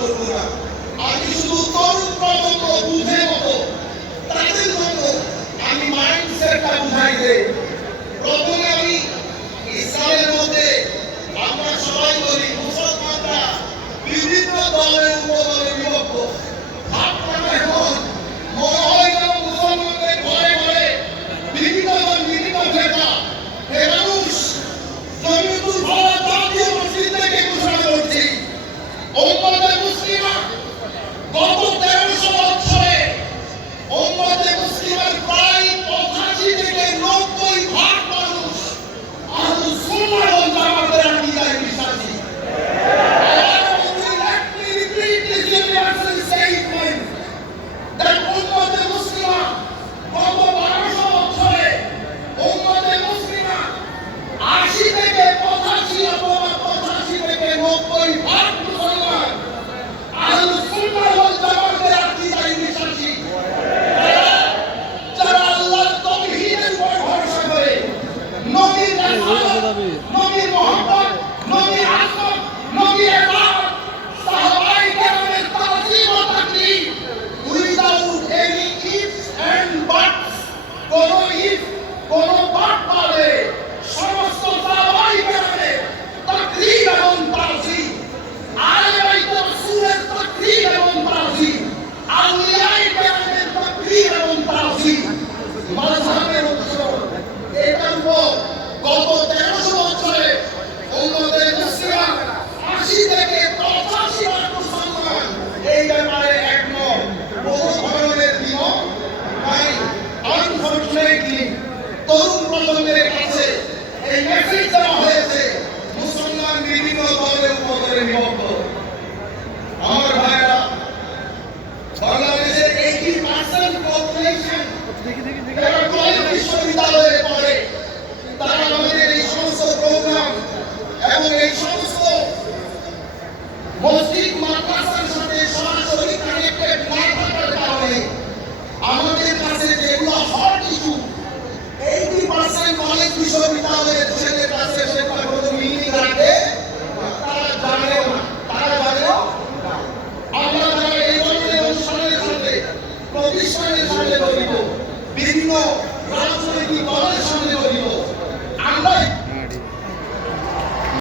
করবো না। আমি শুধু তরুণ প্রজন্ম বুঝে মতো তাদের জন্য আমি মাইন্ডসেটটা বুঝাই দেই। প্রথমে আমি ইসলামের মধ্যে আমরা সবাই বলি মুসলমানরা বিভিন্ন দলে উপদলে বিভক্ত। আপনারা এখন মনে হয় যেন মুসলমানদের ঘরে ঘরে বিভিন্ন জন বিভিন্ন ফেরকা মানুষ জমিতুল ভাড়া জাতীয় মসজিদ থেকে ঘোষণা করছি উম্মতে মুসলিমা গত 1300 বছরে উম্মতে মুসলিমার প্রায় 85 থেকে 90% মানুষ আহলুস সুন্নাহ ওয়াল জামাতের আকীদায় বিশ্বাসী। নবীর মোহাম্মদ, নবীর আসমত, নবীর ইবাদত, সাহাবায়ে কেরামের তাজিম ও তাকরীম উইদাউট এনি ইফস এন্ড বাটস। কোন ইফ কোন বাট পাবে সমস্ত সাহাবায়ে কেরামের তাকরীম এবং তাজিম, আলে বাইত রাসূলের তাকরীম এবং তাজিম, আউলিয়ায়ে কেরামের তাকরীম এবং তাজিম, মাযহাবের অনুসরণ। এটার উপর গত 1300 বছরে উম্মতে মুসলিমা 80 থেকে 85% মুসলমান এই ব্যাপারে একমত। বহু ধরনের দ্বিমত নাই। আনফরচুনেটলি তরুণ প্রজন্মের কাছে এই মেসেজ দেওয়া হয়েছে মুসলমান বিভিন্ন দলে উপদলে বিভক্ত। আমার ভাইরা, বাংলাদেশের 80% পপুলেশন যারা কলেজ বিশ্ববিদ্যালয়ে পড়ে, তারা আমাদের এই সমস্ত প্রোগ্রাম এবং এই সমস্ত মসজিদ মাদ্রাসার সাথে সরাসরি কানেক্টেড না থাকার কারণে আমাদের কাছে যেগুলো হট ইস্যু 80% কলেজ বিশ্ববিদ্যালয়ের ছেলের কাছে সেটা কোনো মিনিং রাখে তারা জানেও না। আমরা যারা এই ধরনের অনুষ্ঠানের সাথে প্রতিষ্ঠানের সাথে জড়িত, বিভিন্ন রাজনৈতিক দলের